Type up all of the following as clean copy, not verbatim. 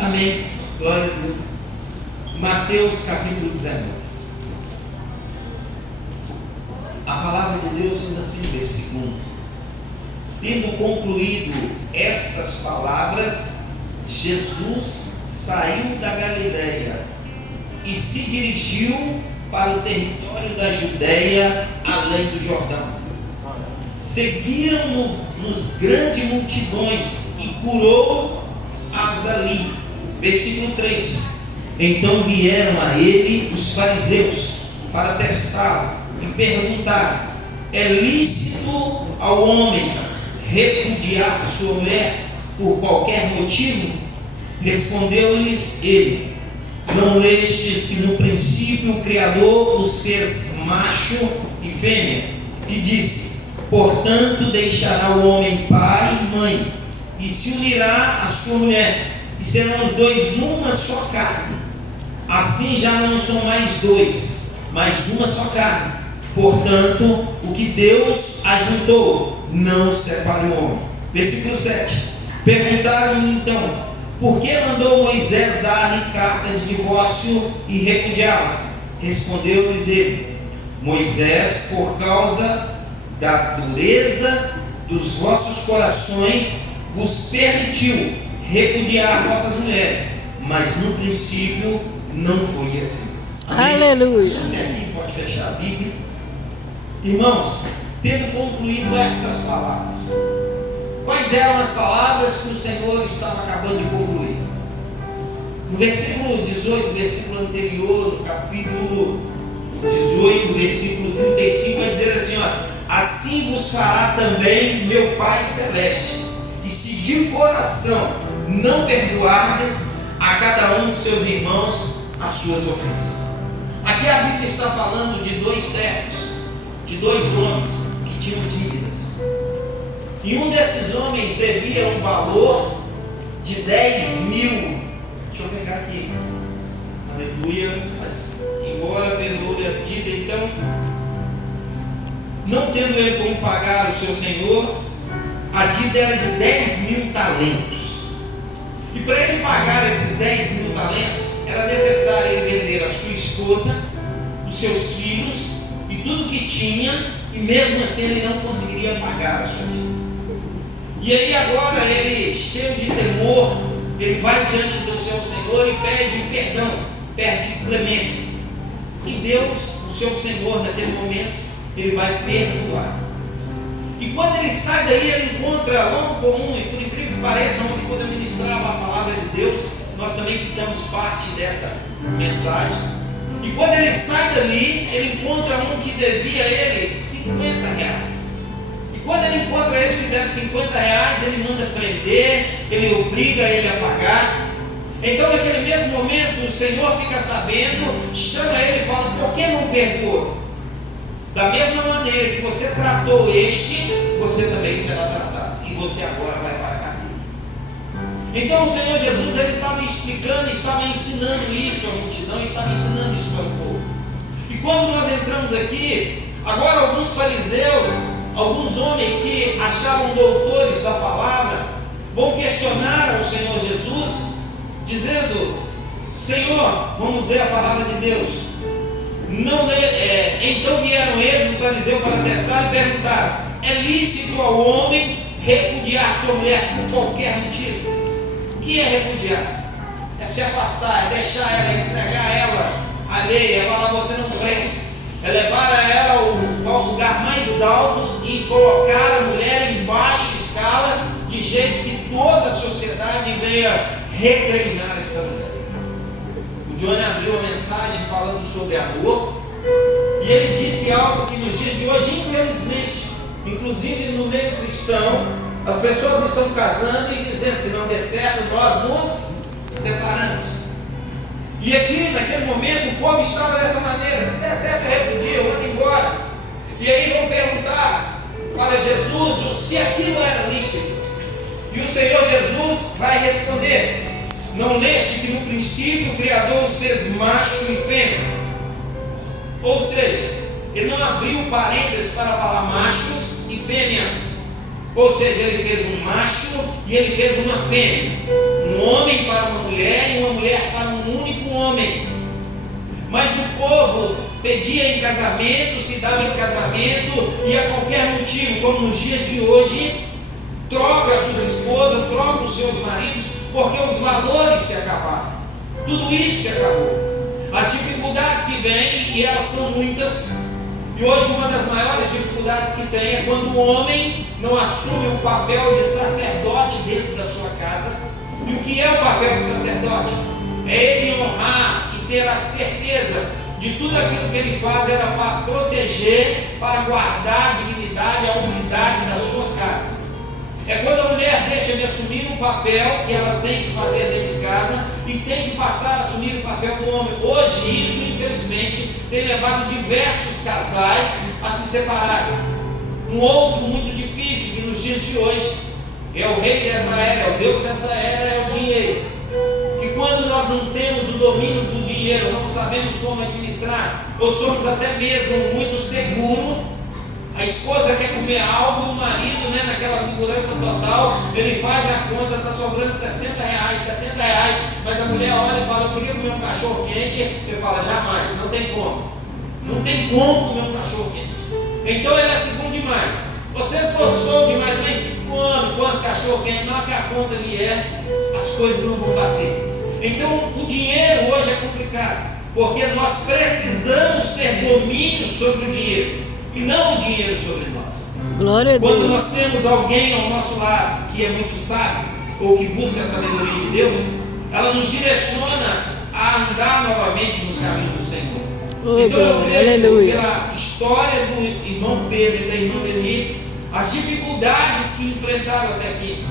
Amém. Glória a Deus. Mateus capítulo 19. A palavra de Deus diz assim, versículo 1. Tendo concluído estas palavras, Jesus saiu da Galileia e se dirigiu para o território da Judéia, além do Jordão. Seguiram-nos grandes multidões e curou-as ali. Versículo 3. Então vieram a ele os fariseus para testá-lo e perguntar: é lícito ao homem repudiar sua mulher por qualquer motivo? Respondeu-lhes ele: não lestes que no princípio o Criador os fez macho e fêmea? E disse: portanto deixará o homem pai e mãe, e se unirá à sua mulher, e serão os dois uma só carne. Assim já não são mais dois, mas uma só carne. Portanto, o que Deus ajuntou, não separe o homem. Versículo 7. Perguntaram-lhe então: por que mandou Moisés dar-lhe carta de divórcio e repudiá-la? Respondeu-lhes ele: Moisés, por causa da dureza dos vossos corações, vos permitiu repudiar vossas mulheres, mas no princípio não foi assim. Amém? Aleluia. Aqui pode fechar a Bíblia. Irmãos, tendo concluído estas palavras, quais eram as palavras que o Senhor estava acabando de concluir? No versículo 18, versículo anterior, no capítulo 18, versículo 35, vai dizer assim: assim vos fará também meu Pai Celeste, e se de coração não perdoardes a cada um dos seus irmãos as suas ofensas. Aqui a Bíblia está falando de dois servos, de dois homens que tinham dívidas. E um desses homens devia um valor de 10 mil. Deixa eu pegar aqui. Aleluia. Embora perdoe a dívida, então, não tendo ele como pagar o seu senhor, a dívida era de 10 mil talentos. E para ele pagar esses 10 mil talentos, era necessário ele vender a sua esposa, os seus filhos e tudo que tinha, e mesmo assim ele não conseguiria pagar a sua dívida. E aí agora ele, cheio de temor, ele vai diante do seu Senhor e pede perdão, pede clemência. E Deus, o seu Senhor, naquele momento, ele vai perdoar. E quando ele sai daí, ele encontra logo comum, e por incrível que pareça, ontem quando eu ministrava a palavra de Deus, nós também estamos parte dessa mensagem. E quando ele sai dali, ele encontra um que devia a ele 50 reais. E quando ele encontra esse que deve 50 reais, ele manda prender, ele obriga ele a pagar. Então naquele mesmo momento o Senhor fica sabendo, chama ele e fala: por que não perdoou? Da mesma maneira que você tratou este, você também será tratado, e você agora vai para a cadeia. Então o Senhor Jesus, ele estava explicando, estava ensinando isso à multidão, estava ensinando isso para o povo. E quando nós entramos aqui, agora alguns fariseus, alguns homens que achavam doutores da palavra, vão questionar ao Senhor Jesus, dizendo: Senhor, vamos ler a palavra de Deus. Então vieram eles, os fariseus, para testar e perguntar: é lícito ao homem repudiar sua mulher por qualquer motivo? O que é repudiar? É se afastar, é deixar ela, é entregar ela alheia, é falar: você não presta, é levar ela ao lugar mais alto e colocar a mulher em baixa escala, de jeito que toda a sociedade venha recriminar essa mulher. O Johnny abriu a mensagem falando sobre amor, e ele disse algo que nos dias de hoje, infelizmente, inclusive no meio cristão, as pessoas estão casando e dizendo: se não der certo, nós nos separamos. E aqui, naquele momento, o povo estava dessa maneira: se der certo, repudia, eu mando embora. E aí vão perguntar para Jesus se aquilo era lícito. E o Senhor Jesus vai responder: não leste que no princípio o Criador os fez macho e fêmea? Ou seja, ele não abriu parênteses para falar machos e fêmeas. Ou seja, ele fez um macho e ele fez uma fêmea, um homem para uma mulher pedia em casamento, se dava em casamento, e a qualquer motivo, como nos dias de hoje, troca as suas esposas, troca os seus maridos, porque os valores se acabaram. Tudo isso se acabou. As dificuldades que vêm, e elas são muitas, e hoje uma das maiores dificuldades que tem é quando o homem não assume o papel de sacerdote dentro da sua casa. E o que é o papel do sacerdote? É ele honrar e ter a certeza de tudo aquilo que ele faz era para proteger, para guardar a dignidade, a humildade da sua casa. É quando a mulher deixa de assumir um papel que ela tem que fazer dentro de casa e tem que passar a assumir o papel do homem. Hoje isso, infelizmente, tem levado diversos casais a se separarem. Um outro muito difícil, que nos dias de hoje é o rei dessa era, é o Deus dessa era, é o dinheiro. Que quando nós não temos o domínio do dinheiro, não sabemos como administrar, ou somos até mesmo muito seguros, a esposa quer comer algo, o marido, naquela segurança total, ele faz a conta, está sobrando R$60, R$70, mas a mulher olha e fala: eu queria comer um cachorro quente. Ele fala: jamais, não tem como. Não tem como comer um cachorro quente. Então ele é seguro demais. Você forçou demais, vem, come quantos cachorro quente, na hora que a conta vier, as coisas não vão bater. Então o dinheiro hoje é complicado, porque nós precisamos ter domínio sobre o dinheiro, e não o dinheiro sobre nós. Glória a Deus. Quando nós temos alguém ao nosso lado que é muito sábio, ou que busca a sabedoria de Deus, ela nos direciona a andar novamente nos caminhos do Senhor. Então eu vejo pela história do irmão Pedro e da irmã Deni, as dificuldades que enfrentaram até aqui.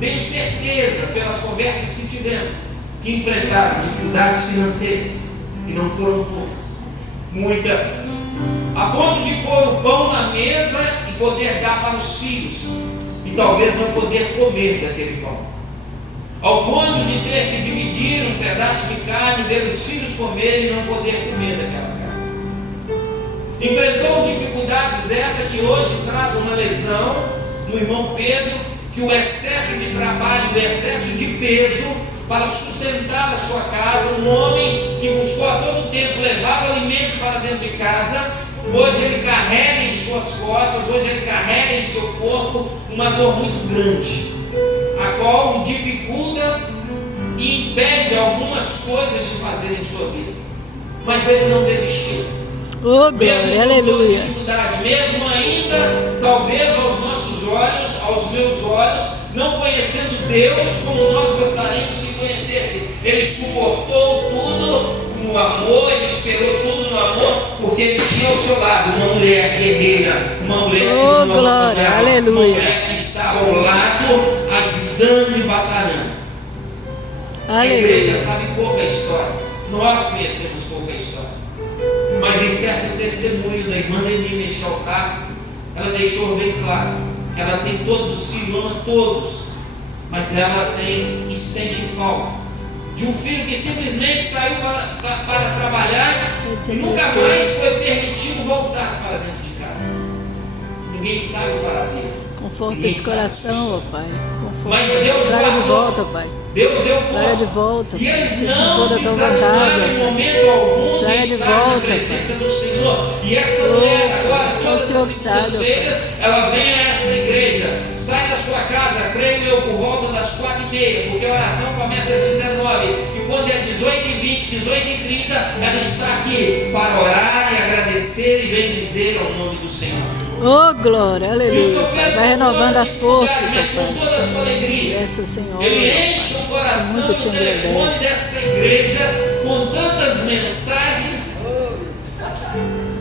Tenho certeza, pelas conversas que tivemos, que enfrentaram dificuldades financeiras, e não foram poucas, muitas, a ponto de pôr o pão na mesa e poder dar para os filhos, e talvez não poder comer daquele pão, ao ponto de ter que dividir um pedaço de carne, ver os filhos comerem e não poder comer daquela carne. Enfrentou dificuldades essas que hoje traz uma lesão no irmão Pedro, que o excesso de trabalho, o excesso de peso para sustentar a sua casa, um homem que buscou a todo tempo levar o alimento para dentro de casa, hoje ele carrega em suas costas, hoje ele carrega em seu corpo uma dor muito grande, a qual o dificulta e impede algumas coisas de fazer em sua vida. Mas ele não desistiu. Oh, glória, aleluia. Mesmo ainda, talvez aos nossos olhos, aos meus olhos, não conhecendo Deus como nós gostaríamos que conhecesse, ele suportou tudo no amor, ele esperou tudo no amor, porque ele tinha ao seu lado uma mulher guerreira, uma mulher que não glória, aleluia, uma mulher que estava ao lado, ajudando e batalhando. A igreja sabe pouca história, nós conhecemos pouca história, mas em certo testemunho da irmã Deni neste altar, ela deixou bem claro que ela tem todos os filhos, ama todos, mas ela tem e sente falta de um filho que simplesmente saiu para trabalhar e nunca mais foi permitido voltar para dentro de casa. Ninguém sabe o paradeiro. Conforta esse coração, ó Pai. Mas Deus traga de volta, Pai. Deus deu força. Traga de volta. E eles não desanimaram em momento algum de estar na presença do Senhor. E esta mulher agora, todas as segundas-feiras, ela vem a esta igreja, sai da sua casa, creio eu, por volta das 4h30, porque a oração começa às 19h. E quando é 18h20, 18h30, ela está aqui para orar e agradecer e bendizer ao nome do Senhor. Oh, glória, aleluia, Pai. Vai renovando as forças, ó com toda a sua alegria. Graças, Senhor. Ele enche o coração do telefone desta igreja com tantas mensagens,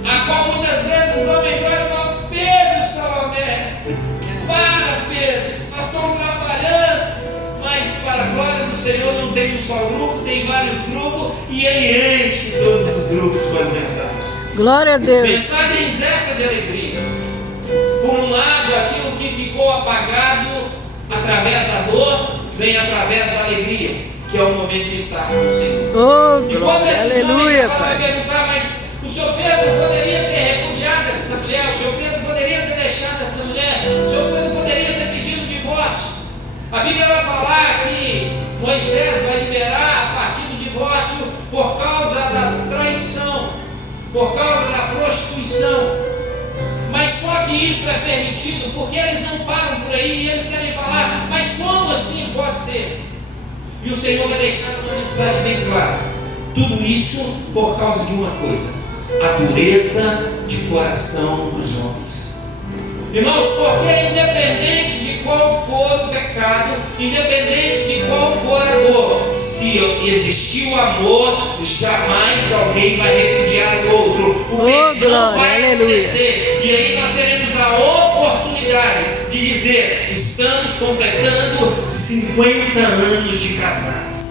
a qual muitas vezes os homens olham e falam: Pedro, Salomé, para Pedro, nós estamos trabalhando, mas para a glória do Senhor não tem um só grupo, tem vários grupos, e ele enche todos os grupos com as mensagens. Glória a Deus. Mensagens essas de alegria. Por um lado, aquilo que ficou apagado através da dor, vem através da alegria, que é o momento de estar com o Senhor. Oh, e glória, aleluia, Pai. Vai perguntar: mas o senhor Pedro poderia ter refugiado essa mulher, o senhor Pedro poderia ter deixado essa mulher, o senhor Pedro poderia ter pedido divórcio. A Bíblia vai falar que Moisés vai liberar a partir do divórcio por causa da traição. por causa da prostituição. Mas só que isso é permitido porque eles não param por aí e eles querem falar, mas como assim pode ser? E o Senhor vai deixar uma mensagem bem clara: tudo isso por causa de uma coisa: a dureza de coração dos homens. Irmãos, porque independente de qual for o pecado, independente de qual for a dor, se existir o amor, jamais alguém vai repudiar o outro. O perdão vai acontecer. E aí nós teremos a oportunidade de dizer: estamos completando 50 anos de casado.